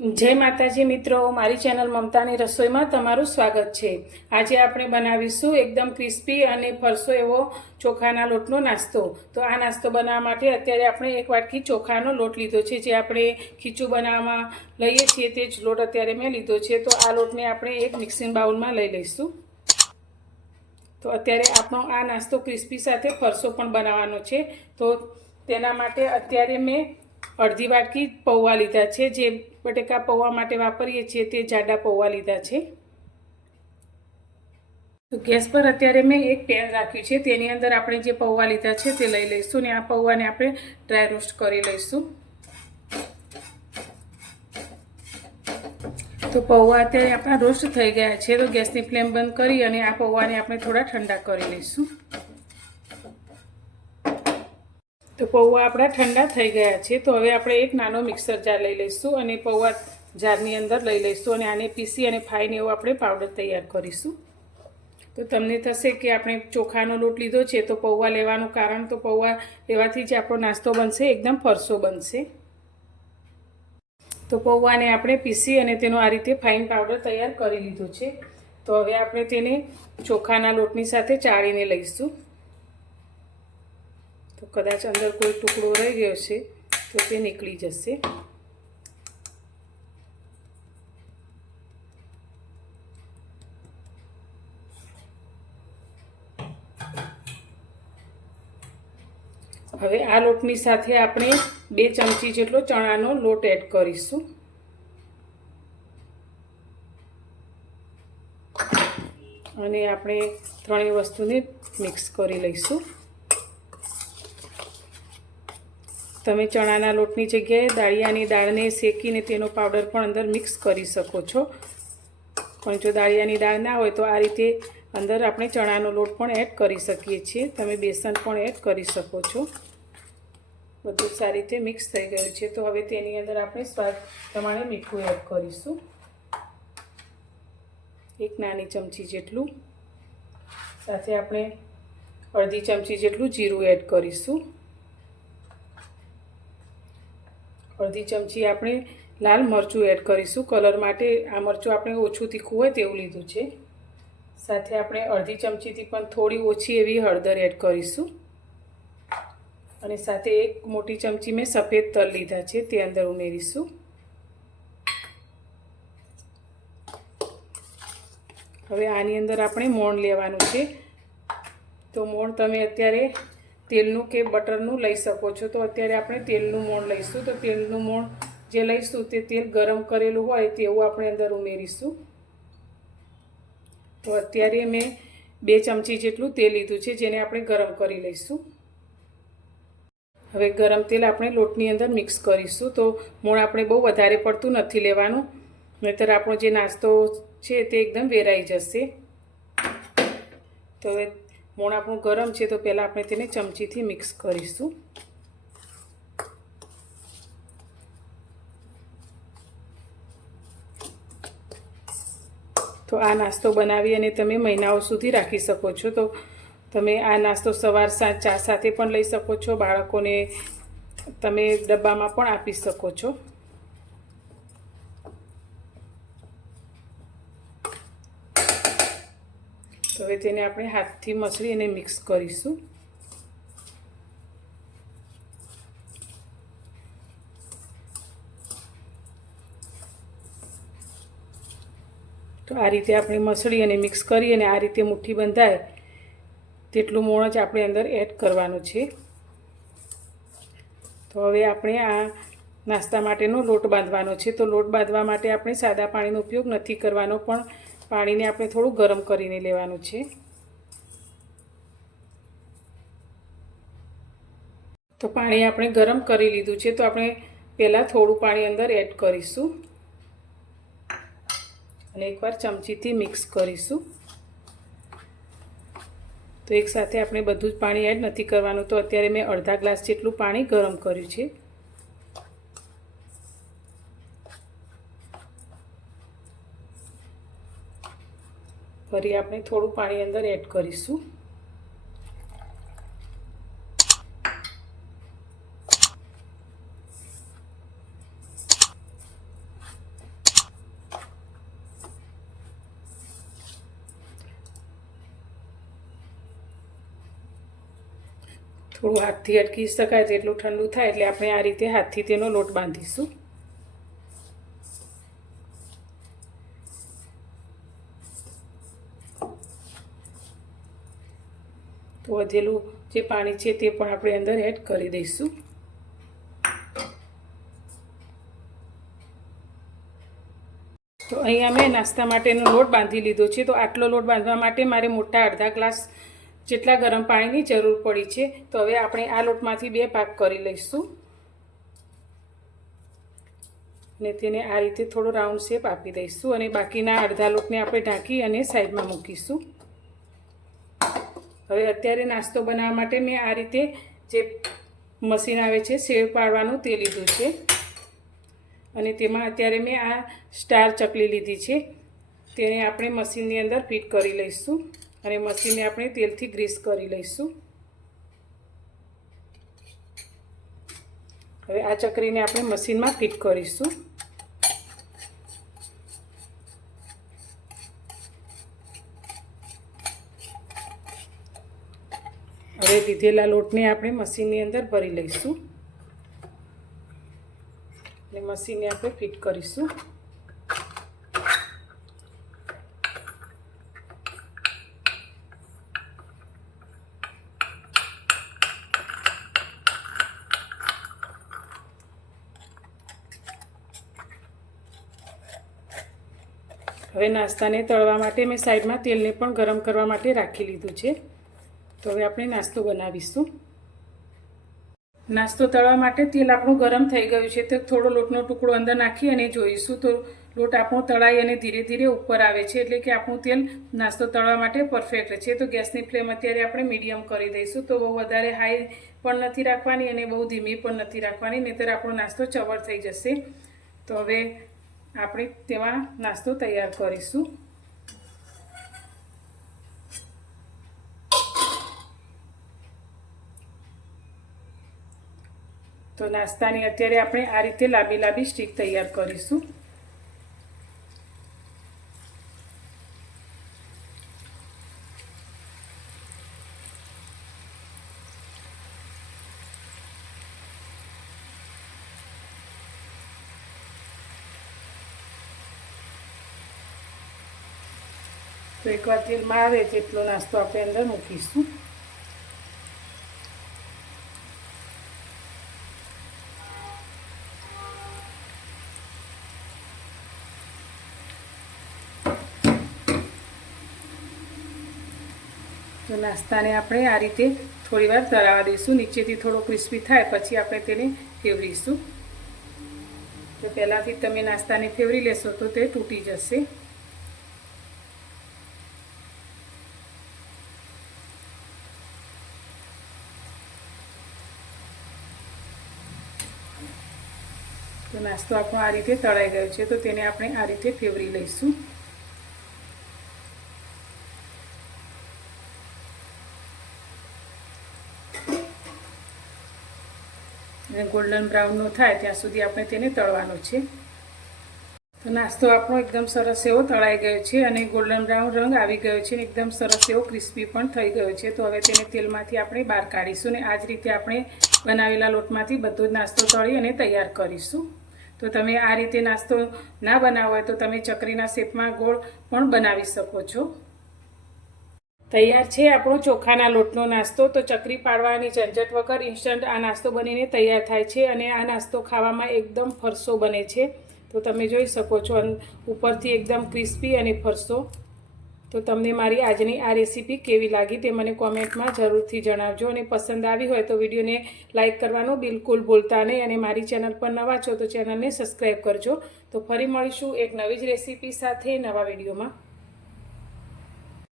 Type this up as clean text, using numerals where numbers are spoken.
जय माताजी मित्रों, मारी चेनल ममतानी रसोई में तमारुं स्वागत है। आज आपणे बनावीशुं एकदम क्रिस्पी अने फरसो एवो चोखाना लोटनो नास्तो। तो आ नास्तो बनाववा माटे अत्यारे आपणे एक वाटकी चोखानो लोट लीधो छे। जे आपणे खीचुं बनाववा लईए छीए ते ज लोट अत्यारे मैं लीधो छे। तो आ लोटने आपणे एक मिक्सिंग बाउल में लई लईशुं। तो अत्यारे आपणो आ नास्तो क्रिस्पी साथे फरसो पण बनाववानो छे। तो तेना माटे अत्यारे मैं अर्धी वाटकी पौवा लीधा छे। जे बटेका पौवा माटे वापरीए छीए ते जाडा पौवा लीधा छे। तो गैस पर अत्यारे मैं एक पेन राख्युं छे। तेनी अंदर आपणे जे पौवा लीधा छे ते लई लईशुं ने आ पौवाने आपणे ड्राय रोस्ट करी लईशुं। तो पौवा अत्यारे आपणा रोस्ट थई गया छे। तो गैसनी फ्लेम बंद करी अने आ पौवाने आपणे थोड़ा ठंडा करी लईशुं। तो पौवा अपना ठंडा थई गया है। तो हवे आपणे एक नानो मिक्सर जार लई लईशुं अने पौवा जारनी अंदर लई लईशुं अने आने पीसी अने फाईन एवो आपणे पाउडर तैयार करीशुं। तो तमने थशे कि आपणे चोखानो लोट लीधो छे तो पौवा लेवानुं कारण तो पौवा लेवाथी ज आपणो नास्तो बनशे एकदम फरसो बनशे। तो पौवाने आपणे पीसी अने तेनो आ रीते फाईन पाउडर तैयार करी लीधो छे। तो हवे आपणे तेने चोखाना लोटनी साथे चाळीने लईशुं। तो कदाच अंदर कोई टुकड़ो रही गयो छे तो ते निकली जशे। हवे आ लोटनी साथे आपणे 2 चमची जेटलो चणानो लोट एड करीशुं अने आपणे त्रणेय वस्तुने मिक्स करी लईशुं। तमे चणाना लोटनी जग्याए दाळियानी दाळने शेकीने तेनो पाउडर पण अंदर मिक्स करी शको छो। पण जो दाळियानी दाळ ना होय तो आ रीते अंदर आपणे चणानो लोट पण एड करी शकीए छीए। तमे बेसन पण एड करी शको छो। बधुं सारी रीते मिक्स थई गयुं छे। तो हवे तेनी अंदर आपणे स्वाद प्रमाणे मीठुं एड करीशुं। एक नानी चमची जेटलुं, साथे आपणे अर्धी चमची जेटलुं जीरुं एड करीशुं। अर्धी चमची आपणे लाल मरचुं एड करीशुं। कलर माटे आ मरचुं आपणे ओछुं तीखुं होय तेवुं लीधुं छे। साथे आपणे अर्धी चमचीथी पण थोड़ी ओછી एवी हळदर एड करीशुं अने साथे एक मोटी चमची में सफेद तल लीधा छे ते अंदर उमेरीशुं। हवे आनी अंदर आपणे मोण लेवानुं छे। तो मोण तमे अत्यारे तेलनुं के बटरनुं लई शको छो। तो अत्यारे आपणे तेलनुं मोण लईशुं। तो तेलनुं मोण जे लईशुं ते तेल गरम करेलुं होय तेवुं आपणे अंदर उमेरीशुं। तो अत्यारे मैं 2 चमची जेटलुं तेल लीधुं छे जेने आपणे गरम करी लईशुं। हवे गरम तेल आपणे लोटनी अंदर मिक्स करीशुं। तो मोण आपणे बहु वधारे पड़तुं नथी लेवानुं, नहीतर आपणो जे नास्तो छे ते एकदम वेराई जशे। तो हवे मोण आपणुं गरम छे तो पहेला आपणे तेने चमचीथी मिक्स करीशुं। तो आ नास्तो बनावी अने तमे महीनाओ सुधी राखी शको छो। तो तमे आ नास्तो सवार साँज चा साथे पण लई शको छो। बाळकोने तमे डब्बामां पण आपी शको छो। तो हवे तेने आपणे हाथथी मसळी अने मिक्स करीशुं। तो आ रीते आपणे मसळी अने मिक्स करी अने आ रीते मुठ्ठी बंधाय तेटલું મોણ જ આપણે અંદર એડ કરવાનું છે। તો હવે આપણે આ નાસ્તા માટેનો લોટ બાંધવાનો છે। તો લોટ બાંધવા માટે આપણે સાદા પાણીનો ઉપયોગ નથી કરવાનો, પણ પાણીને આપણે થોડું ગરમ કરીને લેવાનું છે। તો પાણી આપણે ગરમ કરી લીધું છે। તો આપણે પહેલાં થોડું પાણી અંદર એડ કરીશું અને એકવાર ચમચીથી મિક્સ કરીશું। तो एक साथे आपणे बधुं ज पाणी एड नहीं करवानुं। तो अत्यारे मैं अर्धा ग्लास जेटलुं पाणी गरम कर्युं छे। फरी आपणे थोड़ुं पाणी अंदर एड करीशुं। થોડું હાથથી અટકી શકાય તેટલું ઠંડુ થાય એટલે આપણે આ રીતે હાથથી તેનો લોટ બાંધીશું. તો વધેલું જે પાણી છે તે પણ આપણે અંદર એડ કરી દઈશું. તો અહીંયા મેં નાસ્તા માટેનો લોટ બાંધી લીધો છે. તો આટલો લોટ બાંધવા માટે મારે મોટા અડધા ગ્લાસ જેટલા ગરમ પાણીની જરૂર પડી છે. તો હવે આપણે આ લોટમાંથી 2 ભાગ કરી લઈશું અને તેને આ રીતે થોડો રાઉન્ડ શેપ આપી દઈશું અને બાકીના અડધા લોટને આપણે ઢાંકી અને સાઈડમાં મૂકીશું. હવે અત્યારે નાસ્તો બનાવવા માટે મેં આ રીતે જે મશીન આવે છે સેવ પાડવાનું તે લીધું છે અને તેમાં અત્યારે મેં આ સ્ટાર ચકલી લીધી છે. તેને આપણે મશીનની અંદર ફિટ કરી લઈશું અને મશીનને આપણે તેલથી ગ્રીસ કરી લઈશું. હવે આ ચકરીને આપણે મશીનમાં ફિટ કરીશું. હવે લીધેલા લોટને આપણે મશીનની અંદર ભરી લઈશું અને મશીનને આપણે ફિટ કરીશું. હવે નાસ્તાને તળવા માટે મેં સાઈડમાં તેલને પણ ગરમ કરવા માટે રાખી લીધું છે. તો હવે આપણે નાસ્તો બનાવીશું. નાસ્તો તળવા માટે તેલ આપણું ગરમ થઈ ગયું છે. તો થોડો લોટનો ટુકડો અંદર નાખી અને જોઈશું તો લોટ આપણો તળાઈ અને ધીરે ધીરે ઉપર આવે છે એટલે કે આપણું તેલ નાસ્તો તળવા માટે પરફેક્ટ છે. તો ગેસની ફ્લેમ અત્યારે આપણે મીડિયમ કરી દઈશું. તો બહુ વધારે હાઈ પણ નથી રાખવાની અને બહુ ધીમી પણ નથી રાખવાની, નહીંતર આપણો નાસ્તો ચવડ થઈ જશે. તો હવે આપણે તેમાં નાસ્તો તૈયાર કરીશું. તો નાસ્તાની અત્યારે આપણે આ રીતે લાંબી લાંબી સ્ટીક તૈયાર કરીશું. તો એકવાર તેલમાં આવે તેટલો નાસ્તો આપણે અંદર મૂકીશું. તો નાસ્તાને આપણે આ રીતે થોડીવાર તળાવવા દઈશું. નીચેથી થોડો ક્રિસ્પી થાય પછી આપણે તેને ફેવરીશું. તો પહેલાંથી તમે નાસ્તાને ફેવરી લેશો તો તે તૂટી જશે. તો નાસ્તો આપણો આ રીતે તળાઈ ગયો છે. તો તેને આપણે આ રીતે ફેવરી લઈશું. અને ગોલ્ડન બ્રાઉનનો થાય ત્યાં સુધી આપણે તેને તળવાનો છે. તો નાસ્તો આપણો એકદમ સરસ એવો તળાઈ ગયો છે અને ગોલ્ડન બ્રાઉન રંગ આવી ગયો છે અને એકદમ સરસ એવો ક્રિસ્પી પણ થઈ ગયો છે. તો હવે તેને તેલમાંથી આપણે બહાર કાઢીશું અને આ જ રીતે આપણે બનાવેલા લોટમાંથી બધો જ નાસ્તો તળી અને તૈયાર કરીશું. તો તમે આ રીતે નાસ્તો ના બનાવો હોય તો તમે ચકરીના શેપમાં ગોળ પણ બનાવી શકો છો. તૈયાર છે આપણો ચોખાના લોટનો નાસ્તો. તો ચકરી પાડવાની ઝંઝટ વગર ઇન્સ્ટન્ટ આ નાસ્તો બનીને તૈયાર થાય છે અને આ નાસ્તો ખાવામાં એકદમ ફરસો બને છે. તો તમે જોઈ શકો છો ઉપરથી એકદમ ક્રિસ્પી અને ફરસો. તો તમને મારી આજની આ રેસીપી કેવી લાગી તે મને કોમેન્ટમાં જરૂરથી જણાવજો અને પસંદ આવી હોય તો વિડીયોને લાઇક કરવાનું બિલકુલ ભૂલતા નહીં અને મારી ચેનલ પર નવા છો તો ચેનલને સબસ્ક્રાઈબ કરજો. તો ફરી મળીશું એક નવી જ રેસીપી સાથે નવા વિડીયોમાં.